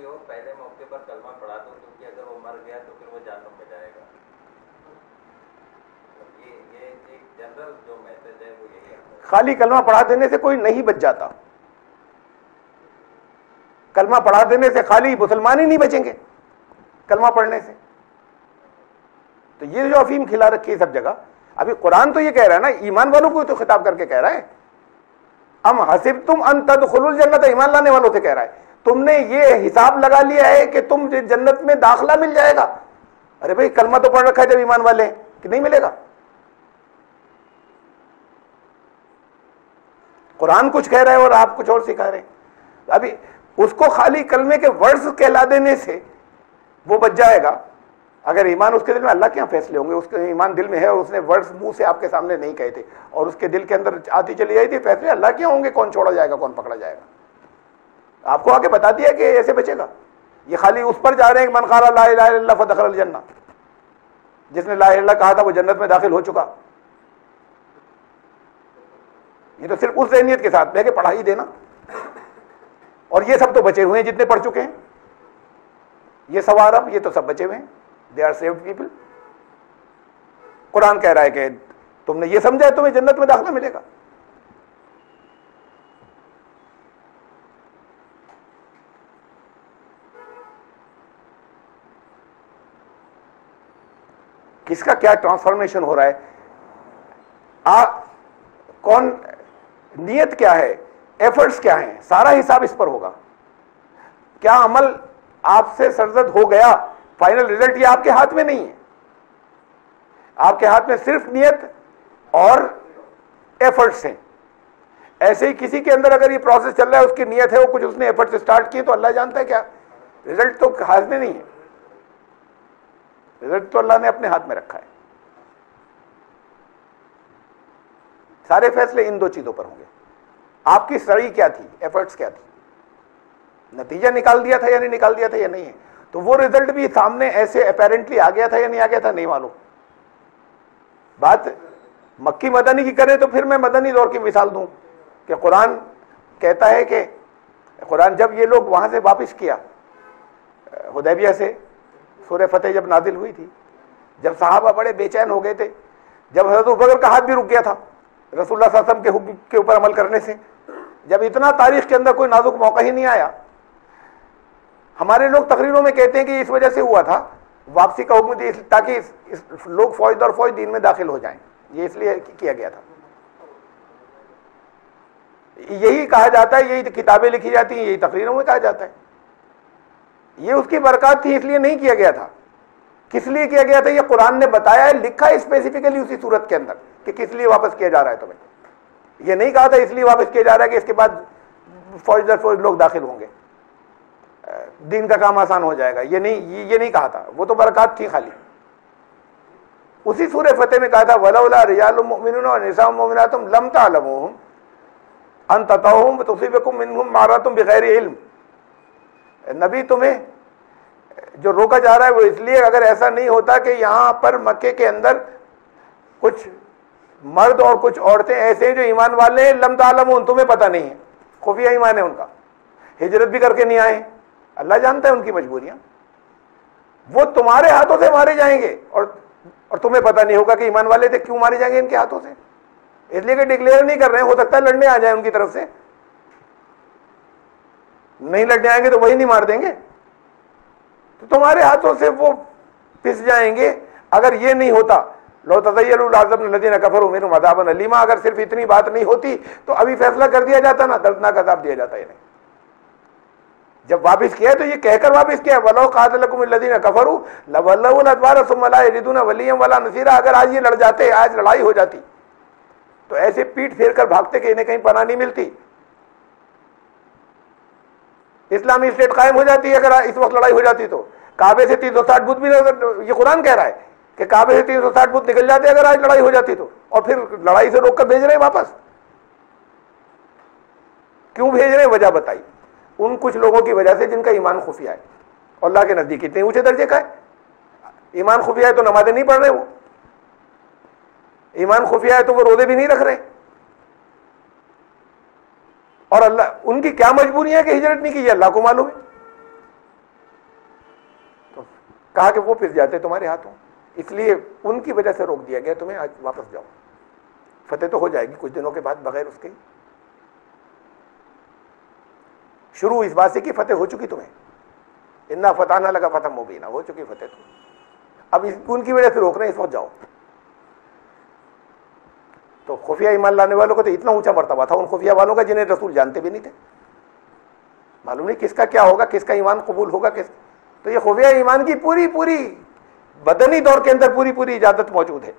भी हो, पहले मौके पर कलमा पढ़ा दो, क्योंकि अगर वो मर गया तो फिर वो जहन्नम में जाएगा। ये एक जनरल जो मैसेज है वो यही है। खाली कलमा पढ़ा देने से कोई नहीं बच जाता। कलमा पढ़ा देने से खाली मुसलमान ही नहीं बचेंगे कलमा पढ़ने से। तो ये जो अफीम खिला रखी है सब जगह, अभी कुरान तो ये कह रहा है ना, ईमान वालों को तो खिताब करके कह रहा है, अम हसिबतुम अन तदखुलुल जन्नत, ईमान लाने वालों से कह रहा है, तुमने ये हिसाब लगा लिया है कि तुम जन्नत में दाखिला मिल जाएगा। अरे भाई कलमा तो पढ़ रखा है जब ईमान वाले हैं कि नहीं मिलेगा। कुरान कुछ कह रहा है और आप कुछ और सिखा रहे हैं। अभी उसको खाली कलमे के वर्ड्स कहला देने से वो बच जाएगा। अगर ईमान उसके दिल में, अल्लाह के यहाँ फैसले होंगे, उसके ईमान दिल में है और उसने वर्ड्स मुंह से आपके सामने नहीं कहे थे और उसके दिल के अंदर आती चली आई थी, फैसले अल्लाह के यहाँ होंगे, कौन छोड़ा जाएगा कौन पकड़ा जाएगा। आपको आके बता दिया कि ऐसे बचेगा। ये खाली उस पर जा रहे हैं कि मन क़ाला ला इलाहा इल्लल्लाह फदखलल जन्नह, जिसने ला इलाहा इल्लल्लाह कहा था वो जन्नत में दाखिल हो चुका। ये तो सिर्फ उस ज़हनियत के साथ है कि पढ़ा ही देना। और ये सब तो बचे हुए हैं जितने पढ़ चुके हैं, ये सवा अरब, ये तो सब बचे हुए हैं, they are saved people. Quran कह रहा है कि तुमने ये समझा है तुम्हें जन्नत में दाखिला मिलेगा। किसका क्या ट्रांसफॉर्मेशन हो रहा है, कौन, नियत क्या है, एफर्ट्स क्या हैं, सारा हिसाब इस पर होगा। क्या अमल आपसे सरजद हो गया, फाइनल रिजल्ट ये आपके हाथ में नहीं है। आपके हाथ में सिर्फ नियत और एफर्ट्स हैं। ऐसे ही किसी के अंदर अगर ये प्रोसेस चल रहा है, उसकी नियत है, वो कुछ उसने एफर्ट्स स्टार्ट किए, तो अल्लाह जानता है क्या रिजल्ट तो हाथ में नहीं है। रिजल्ट तो अल्लाह ने अपने हाथ में रखा है। सारे फैसले इन दो चीजों पर होंगे, आपकी सड़ी क्या थी, एफर्ट्स क्या थी, नतीजा निकाल दिया था या नहीं निकाल दिया था या नहीं है। तो वो रिजल्ट भी सामने ऐसे अपेरेंटली आ गया था या नहीं आ गया था, नहीं मालूम। बात मक्की मदनी की करें तो फिर मैं मदनी दौर की मिसाल दूं कि कुरान कहता है कि कुरान जब ये लोग वहां से वापस किया हुदैबिया से, सूरह फतेह जब नाजिल हुई थी, जब सहाबा बड़े बेचैन हो गए थे, जब हज़रत अबू बकर का हाथ भी रुक गया था रसूलुल्लाह सल्लल्लाहु अलैहि वसल्लम के हुक्म के ऊपर अमल करने से, जब इतना तारीख के अंदर कोई नाजुक मौका ही नहीं आया। हमारे लोग तकरीरों में कहते हैं कि इस वजह से हुआ था, वापसी का हुक्म दिया ताकि लोग फौज दर फौज दीन में दाखिल हो जाएं, ये इसलिए किया गया था। यही कहा जाता है, यही किताबें लिखी जाती हैं, यही तकरीरों में कहा जाता है। ये उसकी बरकत थी इसलिए नहीं किया गया था। किस लिए किया गया था ये कुरान ने बताया है, लिखा है स्पेसिफिकली उसी सूरत के अंदर कि किस लिए वापस किया जा रहा है तुम्हें। ये नहीं कहा था इसलिए वापस किया जा रहा है कि इसके बाद फौज दर फौज लोग दाखिल होंगे, दीन का काम आसान हो जाएगा, ये नहीं कहा था। वो तो बरकत थी खाली। उसी सूरह फतेह में कहा था वलौला रिजालुम मुमिनून व निसाउम मुमिनातुम लम तअलमूहुम अन ततऊहुम तुसीबकुम मिनहुम मारातुम बिगैरि इल्म। नबी तुम्हें जो रोका जा रहा है वो इसलिए, अगर ऐसा नहीं होता कि यहाँ पर मक्के के अंदर कुछ मर्द और कुछ औरतें ऐसे हैं जो ईमान वाले हैं, लम तअलमून, तुम्हें पता नहीं है, खुफिया ईमान है उनका, हिजरत भी करके नहीं आए, अल्लाह जानता है उनकी मजबूरियां, वो तुम्हारे हाथों से मारे जाएंगे और तुम्हें पता नहीं होगा कि ईमान वाले थे, क्यों मारे जाएंगे इनके हाथों से, इसलिए कि डिक्लेयर नहीं कर रहे हैं, हो सकता है लड़ने आ जाए उनकी तरफ से, नहीं लड़ने आएंगे तो वही नहीं मार देंगे, तो तुम्हारे हाथों से वो पिस जाएंगे। अगर ये नहीं होता लो तज़य्यलू लज़ीना कफ़रू मिनहुम अज़ाबन अलीमा, अगर सिर्फ इतनी बात नहीं होती तो अभी फैसला कर दिया जाता ना, दर्दनाक अज़ाब दिया जाता है। जब वापस किया तो ये कहकर वापस किया वलो क़ातलकुम लज़ीना कफ़रू लवल्लवुल अदबार सुम्मा ला यजिदूना वलिय्यन वला नसीरा। अगर आज ये लड़ जाते, आज लड़ाई हो जाती, तो ऐसे पीठ फेर कर भागते कि इन्हें कहीं पनाह नहीं मिलती, इस्लामी स्टेट कायम हो जाती है। अगर इस वक्त लड़ाई हो जाती तो काबे से 360 बुत भी, ये कुरान कह रहा है कि काबे से 360 बुत निकल जाते अगर आज लड़ाई हो जाती तो, और फिर लड़ाई से रोककर भेज रहे हैं वापस। क्यों भेज रहे हैं, वजह बताई, उन कुछ लोगों की वजह से जिनका ईमान खुफिया है, अल्लाह के नजदीक इतने ऊंचे दर्जे का है। ईमान खुफिया है तो नमाजें नहीं पढ़ रहे, वो ईमान खुफिया है तो वो रोजे भी नहीं रख रहे, और अल्लाह उनकी क्या मजबूरी है कि हिजरत नहीं की, अल्लाह को मालूम है। कहा कि वो पिस जाते तुम्हारे हाथों, इसलिए उनकी वजह से रोक दिया गया तुम्हें, आज वापस जाओ। फतेह तो हो जाएगी कुछ दिनों के बाद बगैर उसके। शुरू इस बात से कि फतेह हो चुकी तुम्हें, इन्ना फताना लगा फतह मुबीना, हो चुकी फतेह तो, अब उनकी वजह से रोक रहे हैं, इस वक्त जाओ। तो खुफिया ईमान लाने वालों को तो इतना ऊंचा मर्तबा था उन खुफिया वालों का जिन्हें रसूल जानते भी नहीं थे, मालूम नहीं किसका क्या होगा, किसका ईमान कबूल होगा, किस। तो ये खुफिया ईमान की पूरी पूरी बदनी दौर के अंदर पूरी पूरी इजाजत मौजूद है।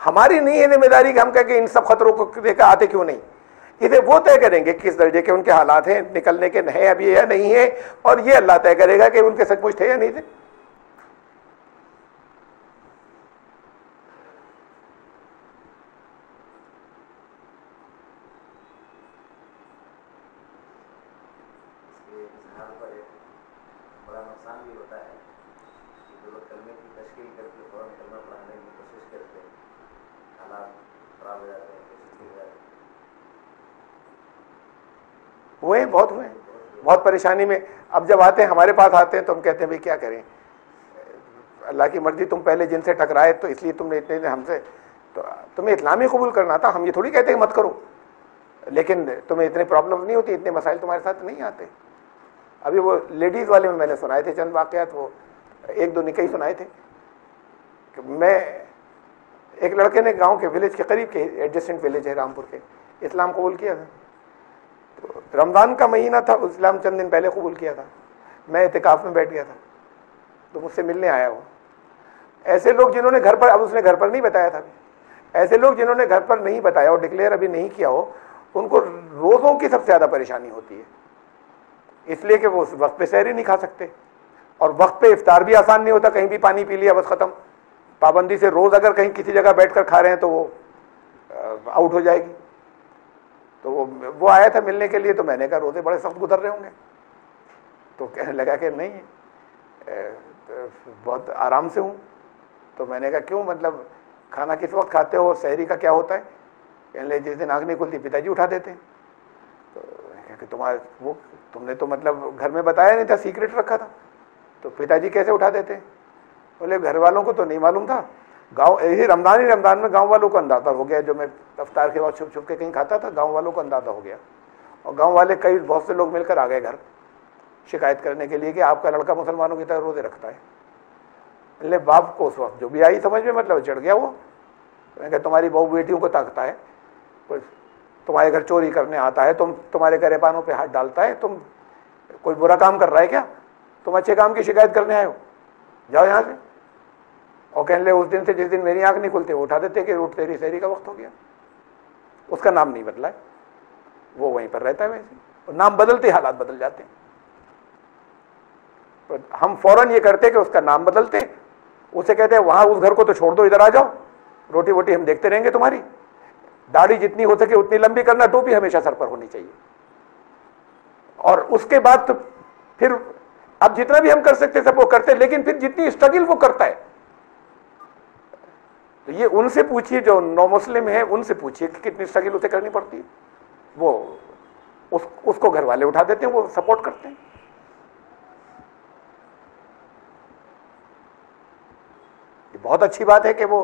हमारी नहीं है जिम्मेदारी कि हम कहें कि इन सब खतरों को देखा आते क्यों नहीं, इसे वो तय करेंगे किस दर्जे के उनके हालात हैं, निकलने के हैं अभी या नहीं है, और ये अल्लाह तय करेगा कि उनके सचमुच थे या नहीं थे। बड़ा नुकसान भी होता है कि जो लोग कलमे की तश्कील करके फौरन कलमा पढ़ाने की कोशिश करते हैं, हालात खराब हो जाते हैं, कोशिश हो जाती है। हुए बहुत परेशानी में। अब जब आते हैं हमारे पास आते हैं तो हम कहते हैं भाई क्या करें, अल्लाह की मर्जी, तुम पहले जिनसे टकराए तो इसलिए तुमने इतने हमसे, तो तुम्हें इस्लाम ही कबूल करना था, हम ये थोड़ी कहते हैं मत करो, लेकिन तुम्हें इतने प्रॉब्लम नहीं होती, इतने मसाइल तुम्हारे साथ नहीं आते। अभी वो लेडीज़ वाले में मैंने सुनाए थे चंद वाक़यात, वो एक दो निकाय सुनाए थे कि मैं, एक लड़के ने गांव के विलेज के करीब के एडजेसेंट विलेज है रामपुर के, इस्लाम कबूल किया था। तो रमज़ान का महीना था, इस्लाम चंद दिन पहले कबूल किया था। मैं इतिकाफ में बैठ गया था तो मुझसे मिलने आया वो। ऐसे लोग जिन्होंने घर पर, अब उसने घर पर नहीं बताया था, ऐसे लोग जिन्होंने घर पर नहीं बताया और डिक्लेयर अभी नहीं किया हो, उनको रोज़ों की सबसे ज़्यादा परेशानी होती है, इसलिए कि वो उस वक्त पे सहरी नहीं खा सकते, और वक्त पे इफ्तार भी आसान नहीं होता, कहीं भी पानी पी लिया बस ख़त्म। पाबंदी से रोज़ अगर कहीं किसी जगह बैठकर खा रहे हैं तो वो आउट हो जाएगी। तो वो आया था मिलने के लिए, तो मैंने कहा रोज़े बड़े सख्त गुजर रहे होंगे, तो कहने लगा कि नहीं बहुत आराम से हूँ। तो मैंने कहा क्यों, मतलब खाना किस वक्त खाते हो, सहरी का क्या होता है? कहने लगे जिस दिन आँख नहीं खुलती पिताजी उठा देते हैं। तो कि तुम्हारे वो, तुमने तो मतलब घर में बताया नहीं था, सीक्रेट रखा था, तो पिताजी कैसे उठा देते? बोले घर वालों को तो नहीं मालूम था, गांव यही रमज़ान में गांव वालों को अंदाज़ा हो गया, जो मैं इफ्तार के बाद छुप छुप के कहीं खाता था, गांव वालों को अंदाज़ा हो गया, और गांव वाले कई बहुत से लोग मिलकर आ गए घर शिकायत करने के लिए कि आपका लड़का मुसलमानों की तरह रोज़े रखता है। ले बाप को उस वक्त जो भी आई समझ में, मतलब चढ़ गया वो। मैंने कहा तुम्हारी बहू बेटियों को ताकता है, तुम्हारे घर चोरी करने आता है, तुम्हारे गरेबानों पे हाथ डालता है, तुम कोई बुरा काम कर रहा है क्या? तुम अच्छे काम की शिकायत करने आए हो, जाओ यहाँ से। और कहने लगे उस दिन से जिस दिन मेरी आंख नहीं खुलती वो उठा देते कि उठ तेरी सहरी का वक्त हो गया। उसका नाम नहीं बदला है, वो वहीं पर रहता है वैसे, और नाम बदलते हालात बदल जाते हैं। तो हम फौरन ये करते कि उसका नाम बदलते, उसे कहते हैं वहां उस घर को तो छोड़ दो, इधर आ जाओ, रोटी वोटी हम देखते रहेंगे तुम्हारी, दाढ़ी जितनी हो सके उतनी लंबी करना, टोपी हमेशा सर पर होनी चाहिए। और उसके बाद तो फिर अब जितना भी हम कर सकते सब वो करते, लेकिन फिर जितनी स्ट्रगल वो करता है, तो ये उनसे पूछिए जो नॉन मुस्लिम है, उनसे पूछिए कि कितनी स्ट्रगल उसे करनी पड़ती है। वो उसको घर वाले उठा देते हैं, वो सपोर्ट करते हैं। ये बहुत अच्छी बात है कि वो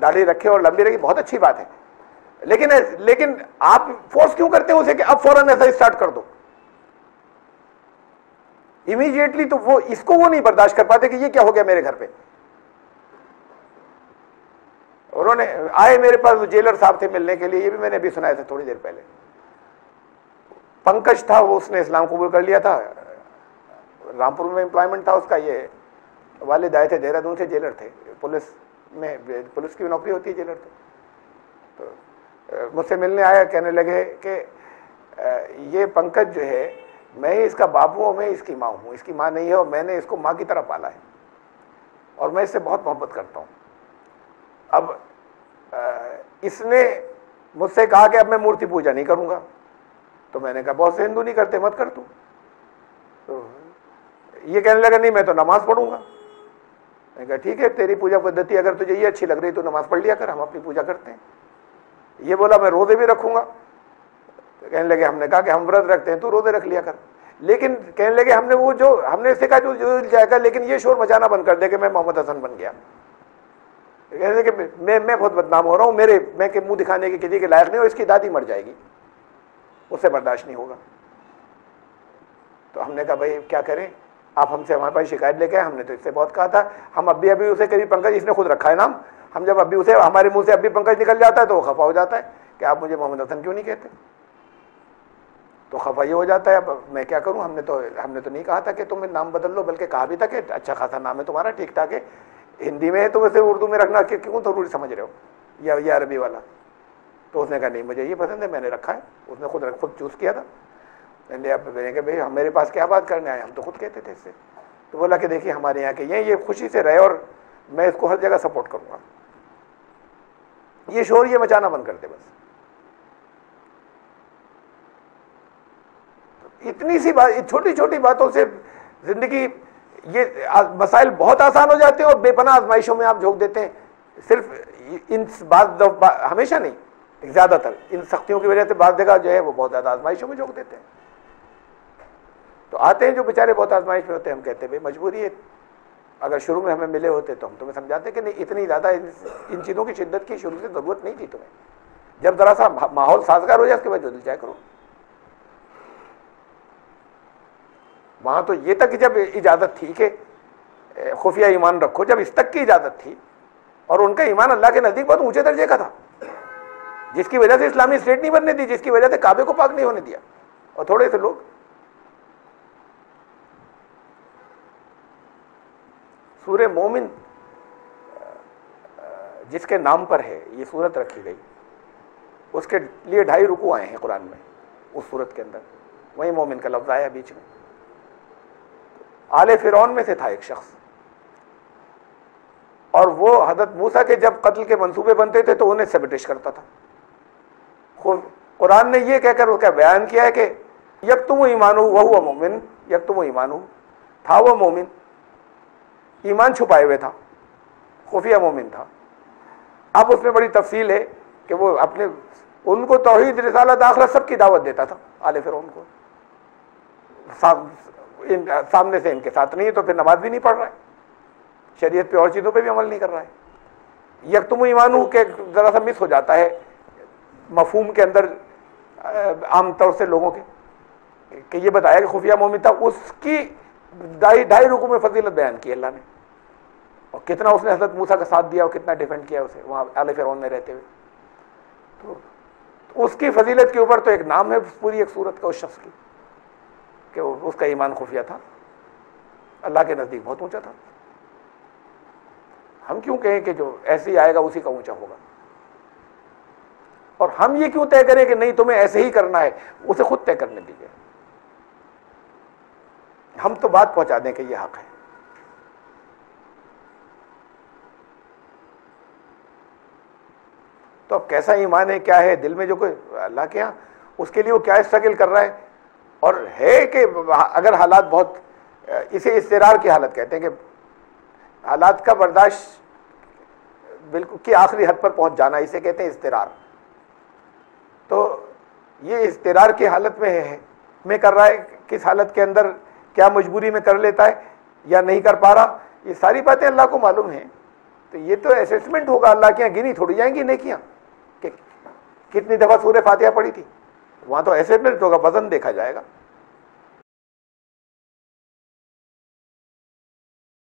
दाढ़ी रखे और लंबी रखी, बहुत अच्छी बात है, लेकिन आप फोर्स क्यों करते हैं उसे कि अब फौरन ऐसा स्टार्ट कर दो इमीडिएटली? तो वो इसको वो नहीं बर्दाश्त कर पाते कि ये क्या हो गया मेरे घर पे। उन्होंने आए मेरे पास, जेलर साहब थे मिलने के लिए, ये भी मैंने अभी सुनाया था थोड़ी देर पहले। पंकज था वो, उसने इस्लाम कबूल कर लिया था, रामपुर में एम्प्लॉयमेंट था उसका, ये वालिद आए थे देहरादून से, जेलर थे, पुलिस में, पुलिस की नौकरी होती है जेलर। तो मुझसे मिलने आया, कहने लगे कि ये पंकज जो है, मैं इसका बाप हूँ और मैं इसकी माँ हूँ, इसकी माँ नहीं है, और मैंने इसको माँ की तरह पाला है और मैं इससे बहुत मोहब्बत करता हूँ। अब इसने मुझसे कहा कि अब मैं मूर्ति पूजा नहीं करूँगा, तो मैंने कहा बहुत से हिंदू नहीं करते, मत कर तू। तो ये कहने लगा नहीं मैं तो नमाज पढ़ूंगा। मैंने कहा ठीक है, तेरी पूजा पद्धति अगर तुझे ये अच्छी लग रही तो नमाज पढ़ लिया कर, हम अपनी पूजा करते हैं। ये बोला मैं रोजे भी रखूंगा। तो कहने लगे हमने कहा कि हम व्रत रखते हैं, तू रोजे रख लिया कर। लेकिन कहने लगे हमने वो जो हमने सीखा जो दिल जाएगा, लेकिन ये शोर मचाना बंद कर दे कि मैं मोहम्मद हसन बन गया। कहने लगे मैं बहुत बदनाम हो रहा हूँ, मैं के मुंह दिखाने के किसी के लायक नहीं, और इसकी दादी मर जाएगी, उससे बर्दाश्त नहीं होगा। तो हमने कहा भाई क्या करें, आप हमसे हमारे पास शिकायत लेके आए, हमने तो इससे बहुत कहा था, हम अभी उसे करीब पंकज, इसने खुद रखा है नाम, हम जब अभी उसे हमारे मुंह से अभी पंकज निकल जाता है तो वो खफा हो जाता है कि आप मुझे मोहम्मद हसन क्यों नहीं कहते, तो खफा ये हो जाता है। अब मैं क्या करूं, हमने तो नहीं कहा था कि तुम नाम बदल लो, बल्कि कहा भी था कि अच्छा खासा नाम है तुम्हारा, ठीक ठाक है, हिंदी में है तो वैसे उर्दू में रखना क्यों जरूरी समझ रहे हो, या अरबी वाला। तो उसने कहा नहीं मुझे ये पसंद है, मैंने रखा है, उसने खुद चूज किया था। मैंने कहा भाई हम मेरे पास क्या बात करने आए, हम तो खुद कहते थे इससे। तो बोला कि देखिए हमारे यहाँ के ये खुशी से रहे और मैं इसको हर जगह सपोर्ट करूंगा, ये शोर ये मचाना बंद कर दे बस। इतनी सी बात, छोटी छोटी बातों से जिंदगी, ये मसाइल बहुत आसान हो जाते हैं और बेपनाह आजमाइशों में आप झोंक देते हैं। सिर्फ इन हमेशा नहीं, ज्यादातर इन सख्तियों की वजह से बात जगह जो है वो बहुत ज्यादा आजमाइशों में झोंक देते हैं। तो आते हैं जो बेचारे बहुत आजमाइश में होते हैं, हम कहते हैं भाई मजबूरी है, अगर शुरू में हमें मिले होते तो हम तुम्हें समझाते कि नहीं, इतनी ज्यादा इन चीजों की शिद्दत की शुरू से जरूरत नहीं थी तुम्हें, जब जरा सा माहौल साजगार हो जाए उसके बाद जो दिल चाहे करो। वहां तो ये तक जब इजाजत थी कि खुफिया ईमान रखो, जब इस तक की इजाजत थी, और उनका ईमान अल्लाह के नजदीक बहुत ऊंचे दर्जे का था, जिसकी वजह से इस्लामी स्टेट नहीं बनने दी, जिसकी वजह से काबे को पाक नहीं होने दिया। और थोड़े से लोग सूरे मोमिन जिसके नाम पर है ये सूरत रखी गई, उसके लिए 2.5 रुकू आए हैं कुरान में, उस सूरत के अंदर वही मोमिन का लफ्ज आया बीच में। आले फिरौन में से था एक शख्स, और वो हजरत मूसा के जब कत्ल के मंसूबे बनते थे तो उन्हें सबटिश करता था। कुरान ने ये कहकर उसका बयान किया है कि यक्तुमु ईमानु व हुवा मोमिन, यक्तुमु ईमानु, था वो मोमिन, ईमान छुपाए हुए था, खुफिया मोमिन था। अब उसमें बड़ी तफसील है कि वो अपने उनको तौहीद रिसालत आखिरत सब की दावत देता था, आले फिरौन को। सामने से इनके साथ नहीं है तो फिर नमाज भी नहीं पढ़ रहा है, शरीयत पे और चीजों पे भी अमल नहीं कर रहा है। यक्तुमु ईमानु के जरा सा मिस हो जाता है मफहूम के अंदर आमतौर से लोगों के, कि ये बताया कि खुफिया मोमिन था, उसकी 2.5 रुकू में फजीलत बयान की अल्लाह ने, और कितना उसने हजरत मूसा का साथ दिया और कितना डिफेंड किया उसे वहां आले फिरौन में रहते हुए। तो उसकी फजीलत के ऊपर तो एक नाम है पूरी एक सूरत का उस शख्स की, कि उसका ईमान खुफिया था, अल्लाह के नजदीक बहुत ऊंचा था। हम क्यों कहें कि जो ऐसे ही आएगा उसी का ऊंचा होगा, और हम ये क्यों तय करें कि नहीं तुम्हें ऐसे ही करना है, उसे खुद तय करने दीजिए। हम तो बात पहुंचा दें कि यह हक है। तो अब कैसा ईमान है, क्या है दिल में जो कोई अल्लाह के यहाँ, उसके लिए वो क्या स्ट्रगल कर रहा है, और है कि अगर हालात बहुत, इसे इस्तिरार की हालत कहते हैं, कि हालात का बर्दाश्त बिल्कुल की आखिरी हद पर पहुंच जाना, इसे कहते हैं इस्तिरार। तो ये इस्तिरार की हालत में कर रहा है, किस हालत के अंदर क्या मजबूरी में कर लेता है या नहीं कर पा रहा, ये सारी बातें अल्लाह को मालूम है। तो ये तो असेसमेंट होगा, अल्लाह के यहाँ गिनी थोड़ी जाएंगी नेकियां कि कितनी दफा सूरह फातिहा पढ़ी थी, वहां तो असेसमेंट होगा, वजन देखा जाएगा।